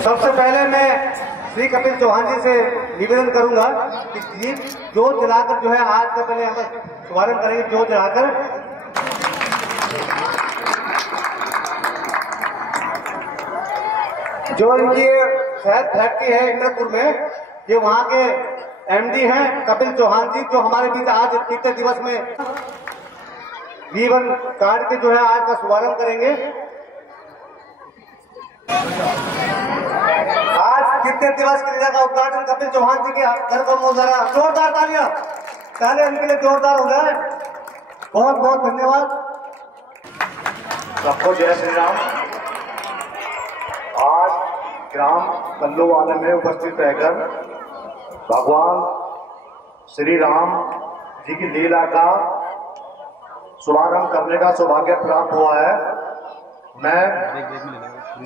सबसे पहले मैं श्री कपिल चौहान जी से निवेदन करूंगा कि दीप जोत जलाकर जो है आज का पहले हम शुभारंभ करेंगे जोत जलाकर। जो इनकी शहद फैक्ट्री है इंद्रपुर में, ये वहां के एमडी हैं कपिल चौहान जी, जो हमारे बीच आज टीचर दिवस में जीवन कार्ड के जो है आज का शुभारंभ करेंगे। आज टीचर दिवस क्रीड़ा का उद्घाटन कपिल चौहान जी के घर को जरा जोरदार तालियां पहले इनके लिए जोरदार हो जाए। बहुत बहुत धन्यवाद। सबको जय श्री राम। आज ग्राम कल्लूवाले में उपस्थित रहकर भगवान श्री राम जी की लीला का शुभारंभ करने का सौभाग्य प्राप्त हुआ है। मैं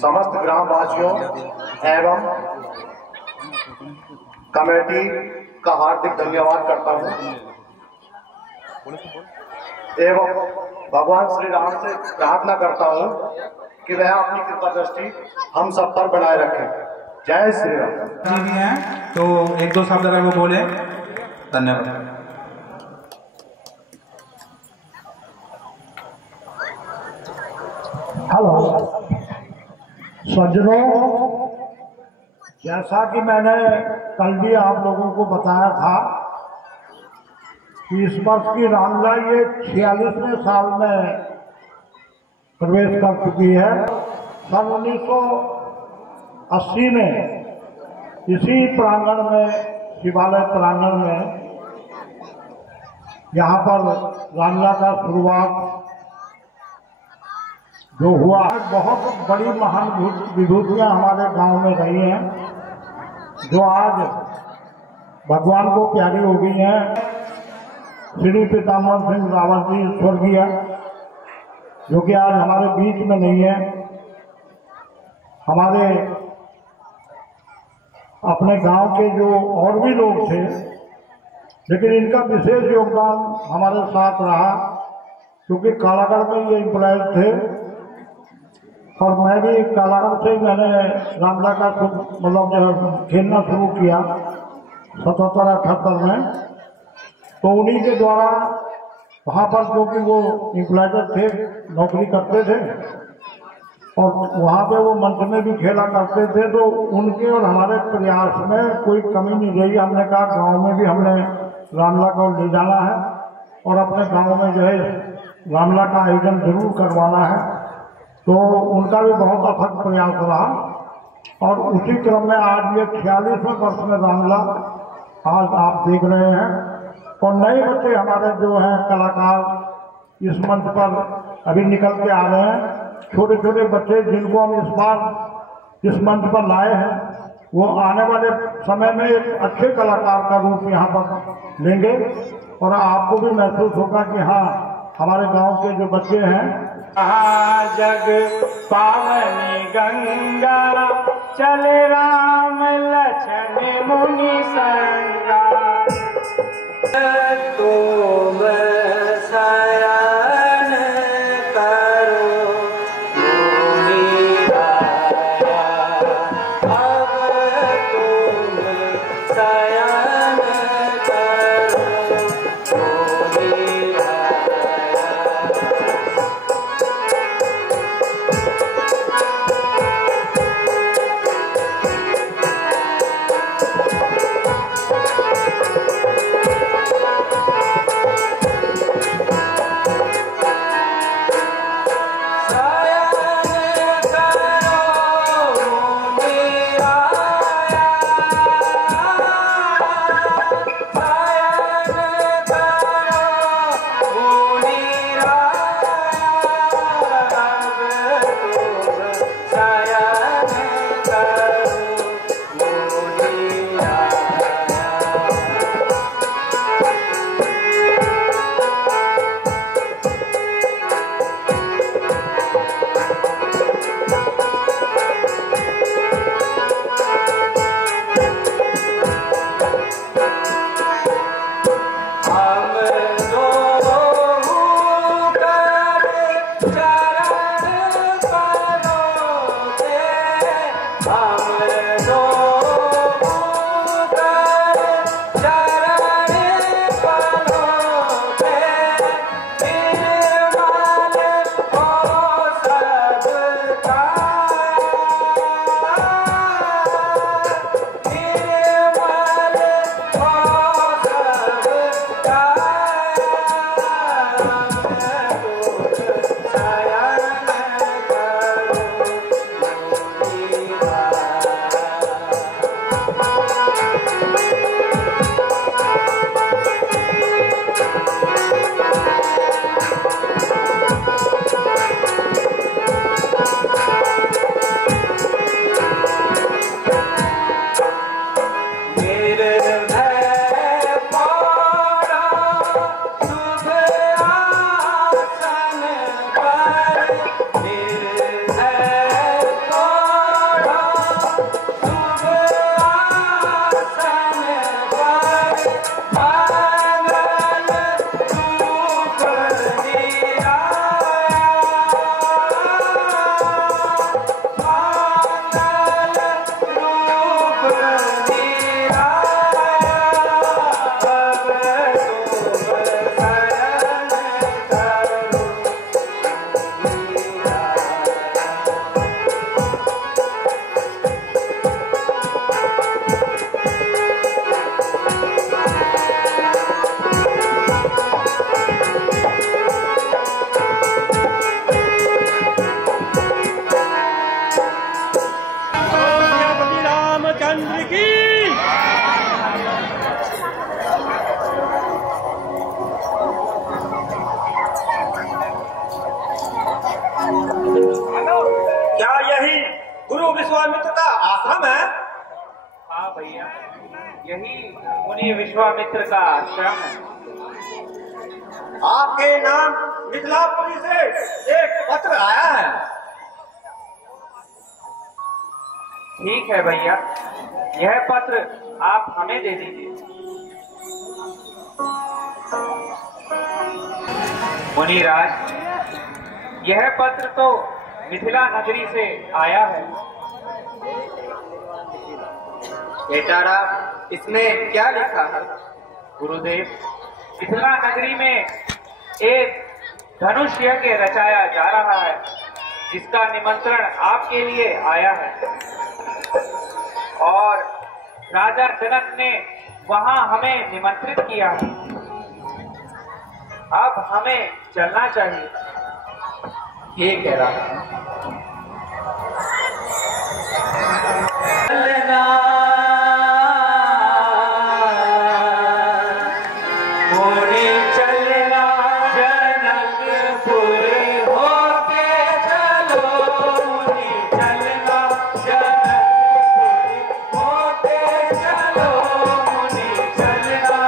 समस्त ग्रामवासियों एवं कमेटी का हार्दिक धन्यवाद करता हूं एवं भगवान श्री राम से प्रार्थना करता हूं कि वह अपनी कृपा दृष्टि हम सब पर बनाए रखें। जय श्री राम। भी हैं तो एक दो शब्द अगर वो बोले। धन्यवाद। हेलो सज्जनों, जैसा कि मैंने कल भी आप लोगों को बताया था कि इस वर्ष की रामलीला ये 46वें साल में प्रवेश कर चुकी है। सन 1980 में इसी प्रांगण में, शिवालय प्रांगण में, यहाँ पर रामलीला का शुरुआत जो हुआ है, बहुत बड़ी महान विभूतियाँ हमारे गांव में रही हैं जो आज भगवान को प्यारी हो गई हैं। श्री पितामह सिंह रावत जी स्वर्गीय, जो कि आज हमारे बीच में नहीं है, हमारे अपने गांव के जो और भी लोग थे, लेकिन इनका विशेष योगदान हमारे साथ रहा क्योंकि कालागढ़ में ये इम्प्लॉयज थे और मैं भी कालागढ़ से मैंने रामलीला का मतलब जो खेलना शुरू किया 77-78 में। तो उन्हीं के द्वारा वहाँ पर, क्योंकि वो इम्प्लॉयज थे, नौकरी करते थे और वहाँ पे वो मंच में भी खेला करते थे, तो उनके और हमारे प्रयास में कोई कमी नहीं रही। हमने कहा गांव में भी हमने रामलीला को ले जाना है और अपने गांव में जो है रामलीला का आयोजन जरूर करवाना है। तो उनका भी बहुत अथक प्रयास रहा और उसी क्रम में आज ये 46वें वर्ष में रामलीला आज आप देख रहे हैं। और नए बच्चे हमारे जो हैं कलाकार इस मंच पर अभी निकल के आ रहे हैं। छोटे छोटे बच्चे जिनको हम इस बार इस मंच पर लाए हैं, वो आने वाले समय में एक अच्छे कलाकार का रूप यहाँ पर लेंगे और आपको भी महसूस होगा कि हाँ, हमारे गांव के जो बच्चे हैं। जग पावनी गंगा चले राम लक्ष्मण मुनि संगा, तुम शयन करो मुनि राया, अब तुम शयन करो मुनि राया। क्या यही गुरु विश्वामित्र का आश्रम है? हाँ भैया, यही मुनि विश्वामित्र का आश्रम है। आपके नाम मिथिलापुरी से एक पत्र आया है। ठीक है भैया, यह पत्र आप हमें दे दीजिए। मुनिराज, यह पत्र तो मिथिला नगरी से आया है। बेटा राम, इसमें क्या लिखा है? गुरुदेव, मिथिला नगरी में एक धनुष यज्ञ रचाया जा रहा है, जिसका निमंत्रण आपके लिए आया है। और राजा जनक ने वहां हमें निमंत्रित किया है। अब हमें चलना चाहिए। ठीक है राम। चलना मुनि चलना जनकपुर होके चलो, मुनि चलना जनकपुर होके चलो, मुनि चलना।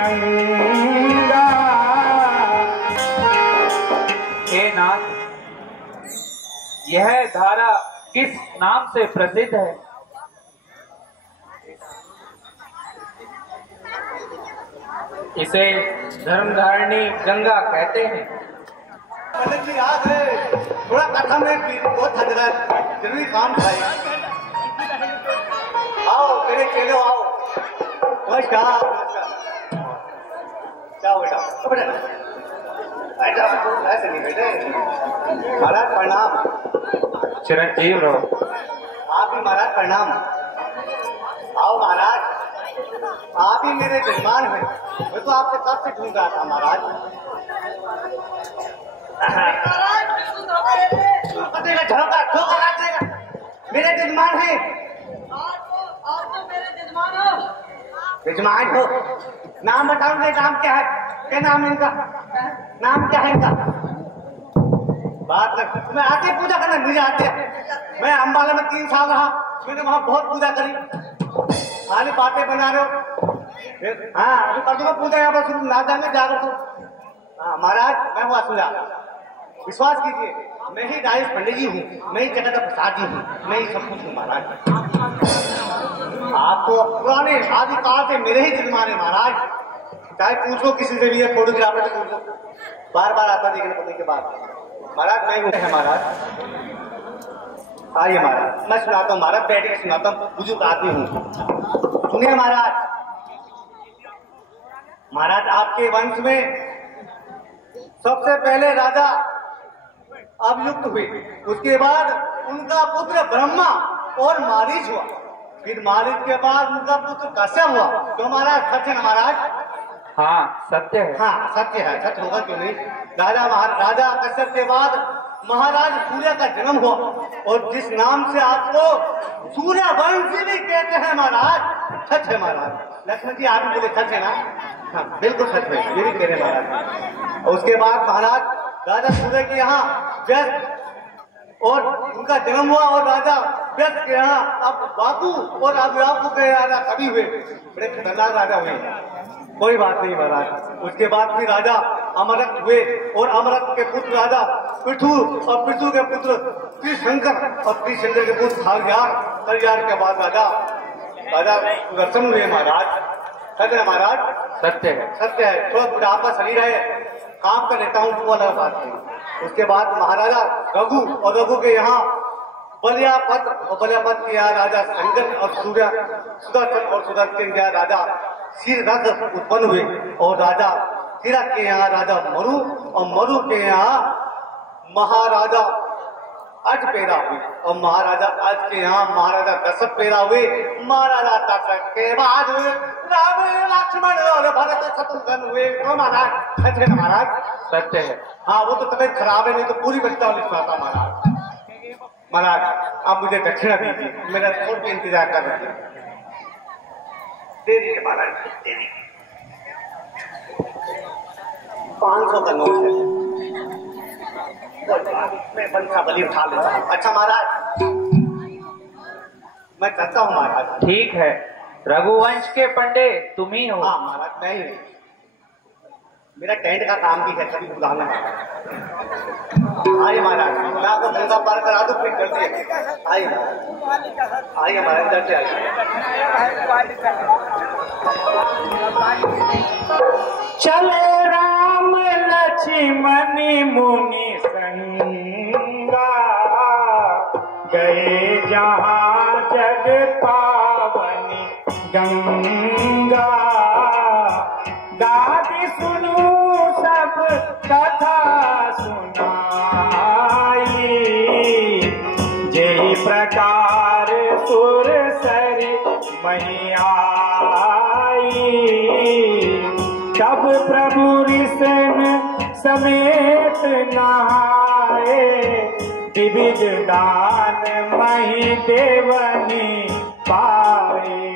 गंगा। हे नाथ, यह धारा किस नाम से प्रसिद्ध है? इसे धर्मधारिणी गंगा कहते हैं। पंडित जी याद है, थोड़ा कथा में बहुत थक रहा है, जरूरी काम था। आओ मेरे चेले आओ। नमस्कार। जाओ बेटा, बेटा ऐसे नहीं बेटे। महाराज प्रणाम। चिरंजीव रहो। आप ही महाराज प्रणाम। आओ महाराज, आप ही मेरे जजमान हैं। मैं तो आपसे कब से ढूंढ रहा था महाराज। मेरे जजमान हैं। आप तो मेरे जजमान हो। जजमान हो? नाम बताऊंगे, नाम क्या है? क्या नाम है इनका? नाम क्या है इनका? बात कर। मैं आते पूजा करना, मुझे आते। मैं अम्बाला में 3 साल रहा, मैंने वहां बहुत पूजा करी। खाली बातें बना रहे हो। हाँ अभी कर दूंगा पूजा, यहाँ पर ना जाने जाकर तो। हाँ महाराज, मैं हुआ सुझा, विश्वास कीजिए, मैं ही राजेश पंडित जी हूँ, मैं ही जगत प्रसाद जी हूँ, मैं ही सब कुछ हूँ महाराज। आपको पुराने आदिकाल से मेरे ही जजमान है महाराज। चाहे पूछो किसी से भी, फोटोग्राफर से पूछो, बार बार आता देखने पड़ने के बाद। महाराज मैं हूँ महाराज। आइए महाराज, मैं सुनाता हूँ महाराज, बैठ के सुनाता हूँ, बुजुर्ग आदमी हूँ। सुनिए महाराज। महाराज आपके वंश में सबसे पहले राजा अभियुक्त हुए, उसके बाद उनका पुत्र ब्रह्मा और मारीच हुआ, फिर मारीच के बाद उनका पुत्र कश्यप हुआ। तो महाराज सच है ना महाराज? हाँ सत्य है। हाँ सत्य है, सच होगा क्यों नहीं। राजा कश्यप के बाद महाराज सूर्य का जन्म हुआ, और जिस नाम से आपको सूर्यवंशी भी कहते हैं महाराज, सच है महाराज। लक्ष्मण जी आप बोले सच है ना? हाँ बिल्कुल सच है, ये भी कह रहे महाराज। और उसके बाद महाराज राजा सूर्य के यहाँ व्यस्त और उनका जन्म हुआ, और राजा व्यस्त के यहाँ अब बाबू और अभियापू के यहाँ कभी हुए, बड़े खतरनाक राजा हुए। कोई बात नहीं महाराज। उसके बाद भी राजा अमरक हुए, और अमरक के पुत्र राजा पृथु, और पृथु के पुत्र त्रिशंकर, और त्रिशंकर के पुत्र हरियार के बाद राजा सुदर्शन हुए महाराज। सत्य है महाराज? सत्य है, सत्य है। तो बुढ़ापा शरीर है, काम कर लेता हूँ, वो अलग बात नहीं। उसके बाद महाराजा रघु, और रघु के यहाँ बलियापत, और बलियापत के यहाँ राजा शंकर, और सुदर्शन, और सुदर्शन के यहाँ राजा शीररथ उत्पन्न हुए, और राजा तिरक के यहाँ राजा मरु, और मरु के यहाँ महाराजा अज पैदा हुए, और महाराजा अज के यहाँ महाराजा दशरथ पैदा हुए। महाराजा दशरथ के बाद राम लक्ष्मण और भरत शत्रुघ्न हुए। तो महाराज सच है ना महाराज? सत्य है। हाँ वो तो तबियत खराब है, नहीं तो पूरी वक्तव्य सुनाता महाराज। महाराज आप मुझे दक्षिणा दीजिए, मेरा छोड़ के इंतजार कर रहे हैं। दे दीजिए महाराज, दे दीजिए। 500 का नोट है, मैं बंसा बली उठा लेता हूँ। अच्छा महाराज मैं करता हूँ महाराज। ठीक है, रघुवंश के पंडित तुम ही हो। हाँ महाराज मैं ही हूँ, मेरा टेंट का काम भी है, कभी बुलाना। आइए महाराज, मैं आपको गंगा पार करा दूँ, फिर कर दिए। आइए आइए महाराज, डर से आइए। चले राम लक्ष्मण मुनि संगा, गए जहाँ जग पावनी गंगा। दादी सुनू सब कथा सुनाई, जय प्रकार सुर सरी मैया आई। तब प्रभु ऋषि समेत नहाए, विविध दान मही देवनी पाए।